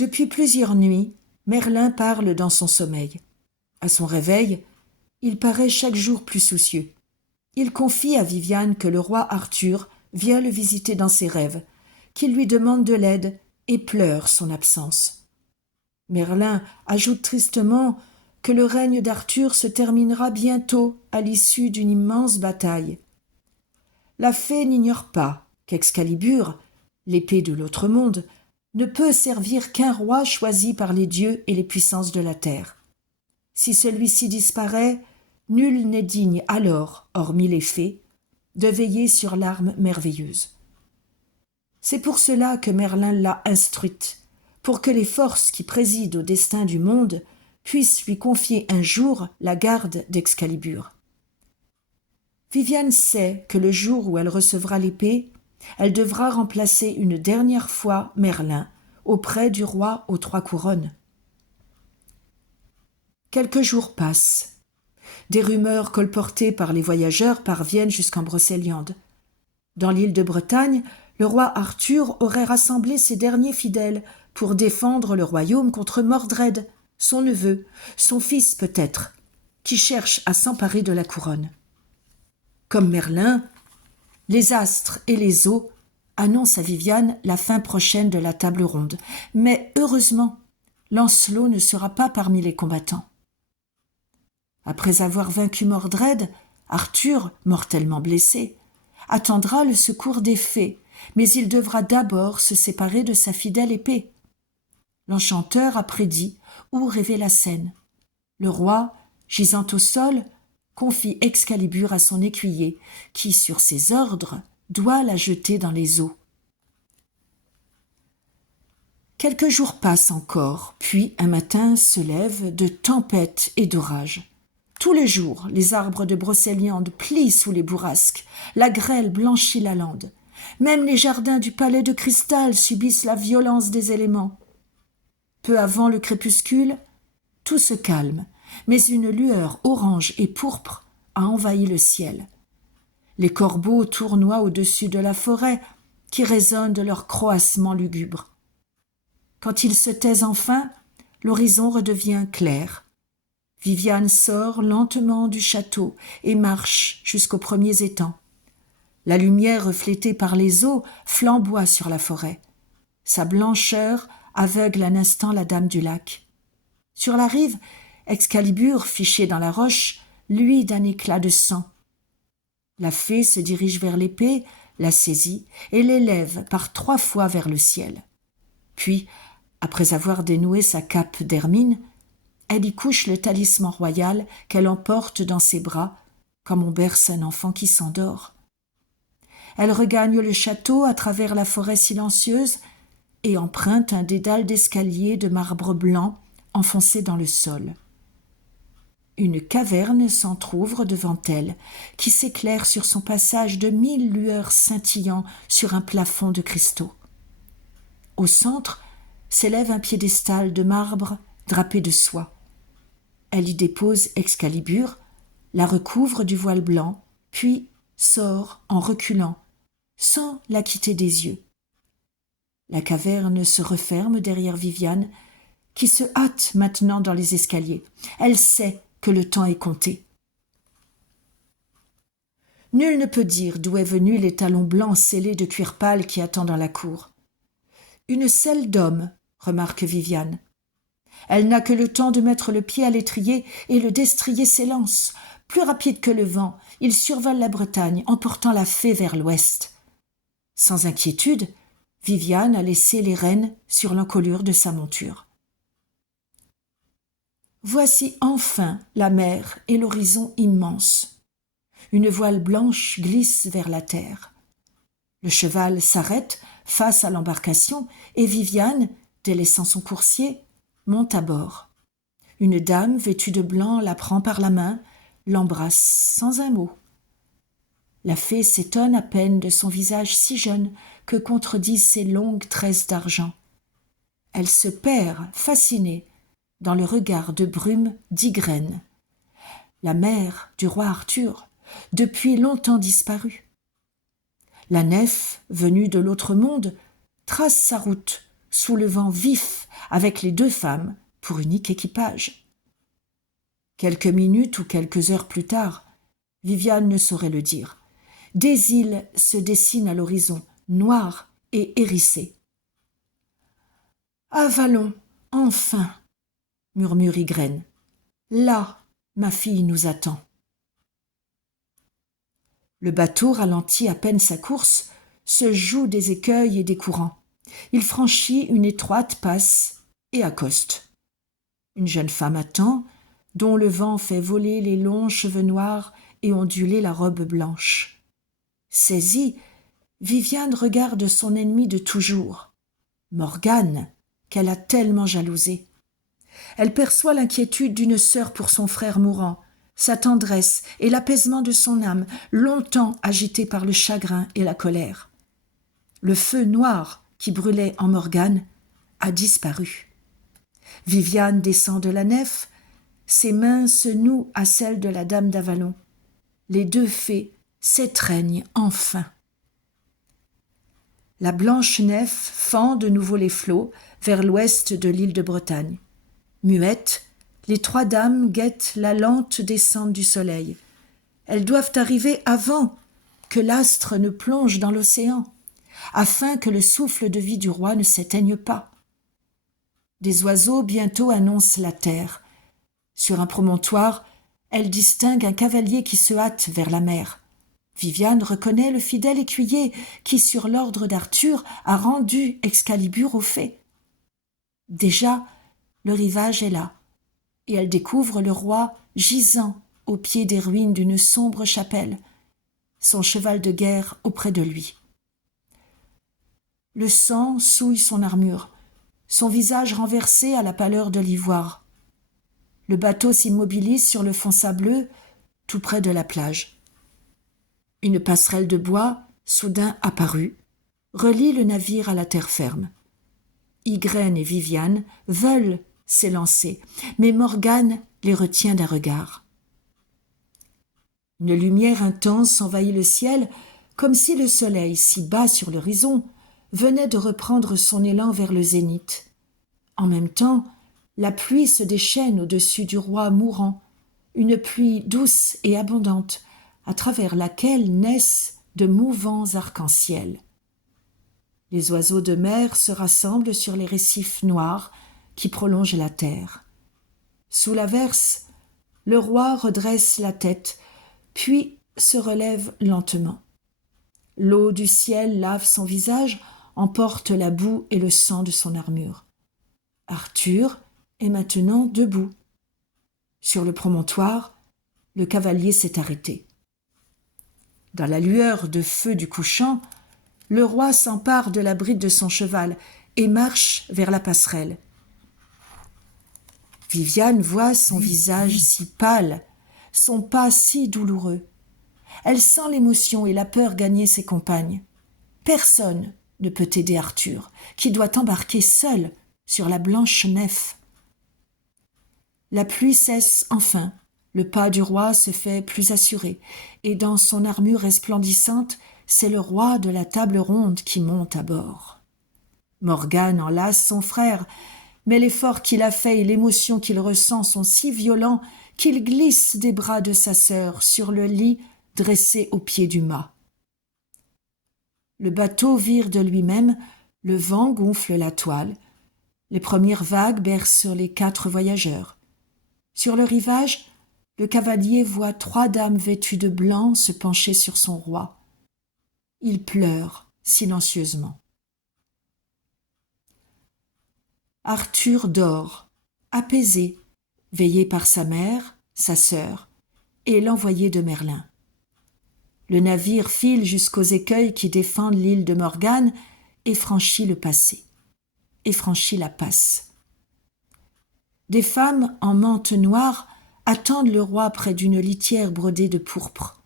Depuis plusieurs nuits, Merlin parle dans son sommeil. À son réveil, il paraît chaque jour plus soucieux. Il confie à Viviane que le roi Arthur vient le visiter dans ses rêves, qu'il lui demande de l'aide et pleure son absence. Merlin ajoute tristement que le règne d'Arthur se terminera bientôt à l'issue d'une immense bataille. La fée n'ignore pas qu'Excalibur, l'épée de l'autre monde, ne peut servir qu'un roi choisi par les dieux et les puissances de la terre. Si celui-ci disparaît, nul n'est digne alors, hormis les fées, de veiller sur l'arme merveilleuse. C'est pour cela que Merlin l'a instruite, pour que les forces qui président au destin du monde puissent lui confier un jour la garde d'Excalibur. Viviane sait que le jour où elle recevra l'épée, elle devra remplacer une dernière fois Merlin auprès du roi aux 3 couronnes. Quelques jours passent. Des rumeurs colportées par les voyageurs parviennent jusqu'en Brocéliande. Dans l'île de Bretagne, le roi Arthur aurait rassemblé ses derniers fidèles pour défendre le royaume contre Mordred, son neveu, son fils peut-être, qui cherche à s'emparer de la couronne. Comme Merlin, les astres et les eaux annoncent à Viviane la fin prochaine de la table ronde. Mais heureusement, Lancelot ne sera pas parmi les combattants. Après avoir vaincu Mordred, Arthur, mortellement blessé, attendra le secours des fées, mais il devra d'abord se séparer de sa fidèle épée. L'enchanteur a prédit où rêvait la scène. Le roi, gisant au sol, confie Excalibur à son écuyer, qui, sur ses ordres, doit la jeter dans les eaux. Quelques jours passent encore, puis un matin se lève de tempête et d'orage. Tous les jours, les arbres de Brocéliande plient sous les bourrasques, la grêle blanchit la lande. Même les jardins du palais de cristal subissent la violence des éléments. Peu avant le crépuscule, tout se calme, mais une lueur orange et pourpre a envahi le ciel. Les corbeaux tournoient au-dessus de la forêt, qui résonne de leur croassement lugubre. Quand ils se taisent enfin, l'horizon redevient clair. Viviane sort lentement du château et marche jusqu'aux premiers étangs. La lumière reflétée par les eaux flamboie sur la forêt. Sa blancheur aveugle un instant la dame du lac. Sur la rive, Excalibur, fiché dans la roche, luit d'un éclat de sang. La fée se dirige vers l'épée, la saisit et l'élève par 3 fois vers le ciel. Puis, après avoir dénoué sa cape d'hermine, elle y couche le talisman royal qu'elle emporte dans ses bras, comme on berce un enfant qui s'endort. Elle regagne le château à travers la forêt silencieuse et emprunte un dédale d'escalier de marbre blanc enfoncé dans le sol. Une caverne s'entr'ouvre devant elle, qui s'éclaire sur son passage de 1000 lueurs scintillant sur un plafond de cristaux. Au centre s'élève un piédestal de marbre drapé de soie. Elle y dépose Excalibur, la recouvre du voile blanc, puis sort en reculant, sans la quitter des yeux. La caverne se referme derrière Viviane, qui se hâte maintenant dans les escaliers. Elle sait que le temps est compté. Nul ne peut dire d'où est venu l'étalon blanc scellé de cuir pâle qui attend dans la cour. Une selle d'homme, remarque Viviane. Elle n'a que le temps de mettre le pied à l'étrier et le destrier s'élance. Plus rapide que le vent, il survole la Bretagne, emportant la fée vers l'ouest. Sans inquiétude, Viviane a laissé les rênes sur l'encolure de sa monture. Voici enfin la mer et l'horizon immense. Une voile blanche glisse vers la terre. Le cheval s'arrête face à l'embarcation et Viviane, délaissant son coursier, monte à bord. Une dame vêtue de blanc la prend par la main, l'embrasse sans un mot. La fée s'étonne à peine de son visage si jeune que contredisent ses longues tresses d'argent. Elle se perd, fascinée, dans le regard de brume d'Ygraine, la mère du roi Arthur, depuis longtemps disparue. La nef, venue de l'autre monde, trace sa route sous le vent vif, avec les 2 femmes pour unique équipage. Quelques minutes ou quelques heures plus tard, Viviane ne saurait le dire, des îles se dessinent à l'horizon, noires et hérissées. « Avalon, enfin !» murmure Ygraine. « Là, ma fille nous attend. » Le bateau ralentit à peine sa course, se joue des écueils et des courants. Il franchit une étroite passe et accoste. Une jeune femme attend, dont le vent fait voler les longs cheveux noirs et onduler la robe blanche. Saisie, Viviane regarde son ennemie de toujours, Morgane, qu'elle a tellement jalousée. Elle perçoit l'inquiétude d'une sœur pour son frère mourant, sa tendresse et l'apaisement de son âme, longtemps agitée par le chagrin et la colère. Le feu noir qui brûlait en Morgane a disparu. Viviane descend de la nef, ses mains se nouent à celles de la dame d'Avalon. Les 2 fées s'étreignent enfin. La blanche nef fend de nouveau les flots vers l'ouest de l'île de Bretagne. Muettes, les 3 dames guettent la lente descente du soleil. Elles doivent arriver avant que l'astre ne plonge dans l'océan, afin que le souffle de vie du roi ne s'éteigne pas. Des oiseaux bientôt annoncent la terre. Sur un promontoire, elle distingue un cavalier qui se hâte vers la mer. Viviane reconnaît le fidèle écuyer qui, sur l'ordre d'Arthur, a rendu Excalibur aux fées. Déjà, le rivage est là, et elle découvre le roi gisant au pied des ruines d'une sombre chapelle, son cheval de guerre auprès de lui. Le sang souille son armure, son visage renversé à la pâleur de l'ivoire. Le bateau s'immobilise sur le fond sableux, tout près de la plage. Une passerelle de bois, soudain apparue, relie le navire à la terre ferme. Ygraine et Viviane veulent s'élancer, mais Morgane les retient d'un regard. Une lumière intense envahit le ciel, comme si le soleil, si bas sur l'horizon, venait de reprendre son élan vers le zénith. En même temps, la pluie se déchaîne au-dessus du roi mourant, une pluie douce et abondante, à travers laquelle naissent de mouvants arcs-en-ciel. Les oiseaux de mer se rassemblent sur les récifs noirs qui prolongent la terre. Sous l'averse, le roi redresse la tête, puis se relève lentement. L'eau du ciel lave son visage, emporte la boue et le sang de son armure. Arthur est maintenant debout. Sur le promontoire, le cavalier s'est arrêté. Dans la lueur de feu du couchant, le roi s'empare de la bride de son cheval et marche vers la passerelle. Viviane voit son visage si pâle, son pas si douloureux. Elle sent l'émotion et la peur gagner ses compagnes. Personne ne peut aider Arthur, qui doit embarquer seul sur la blanche nef. La pluie cesse enfin, le pas du roi se fait plus assuré, et dans son armure resplendissante, c'est le roi de la table ronde qui monte à bord. Morgane enlace son frère, mais l'effort qu'il a fait et l'émotion qu'il ressent sont si violents qu'il glisse des bras de sa sœur sur le lit dressé au pied du mât. Le bateau vire de lui-même, le vent gonfle la toile, les premières vagues bercent les 4 voyageurs. Sur le rivage, le cavalier voit 3 dames vêtues de blanc se pencher sur son roi. Il pleure silencieusement. Arthur dort, apaisé, veillé par sa mère, sa sœur et l'envoyé de Merlin. Le navire file jusqu'aux écueils qui défendent l'île de Morgane et franchit le passé, et franchit la passe. Des femmes en mante noire attendent le roi près d'une litière brodée de pourpre.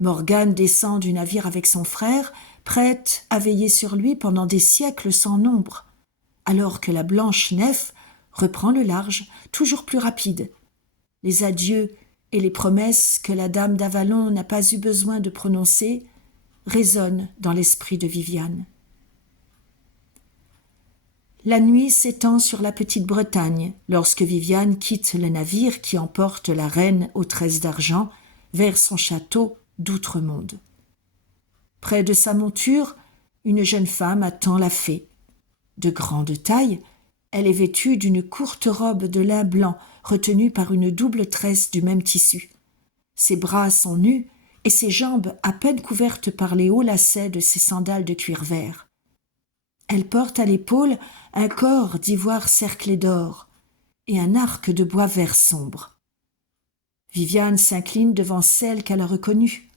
Morgane descend du navire avec son frère, prête à veiller sur lui pendant des siècles sans nombre, alors que la blanche nef reprend le large, toujours plus rapide. Les adieux et les promesses que la dame d'Avalon n'a pas eu besoin de prononcer résonnent dans l'esprit de Viviane. La nuit s'étend sur la petite Bretagne lorsque Viviane quitte le navire qui emporte la reine aux tresses d'argent vers son château d'Outre-Monde. Près de sa monture, une jeune femme attend la fée. De grande taille, elle est vêtue d'une courte robe de lin blanc retenue par une double tresse du même tissu. Ses bras sont nus et ses jambes à peine couvertes par les hauts lacets de ses sandales de cuir vert. Elle porte à l'épaule un corps d'ivoire cerclé d'or et un arc de bois vert sombre. Viviane s'incline devant celle qu'elle a reconnue,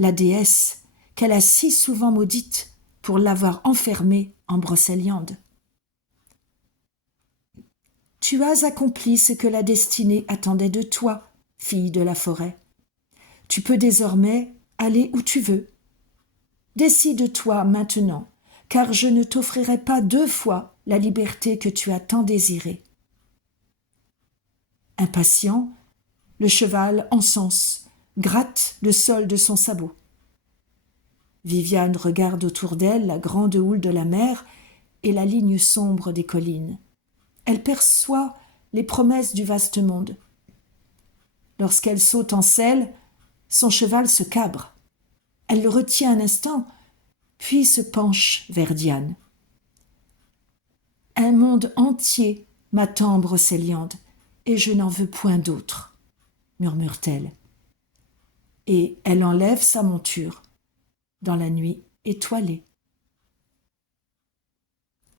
la déesse qu'elle a si souvent maudite pour l'avoir enfermée en Brocéliande. « Tu as accompli ce que la destinée attendait de toi, fille de la forêt. Tu peux désormais aller où tu veux. Décide-toi maintenant, car je ne t'offrirai pas 2 fois la liberté que tu as tant désirée. » Impatient, le cheval encense, gratte le sol de son sabot. Viviane regarde autour d'elle la grande houle de la mer et la ligne sombre des collines. Elle perçoit les promesses du vaste monde. Lorsqu'elle saute en selle, son cheval se cabre. Elle le retient un instant, puis se penche vers Diane. « Un monde entier m'attend en Brocéliande, et je n'en veux point d'autre, » murmure-t-elle. Et elle enlève sa monture dans la nuit étoilée.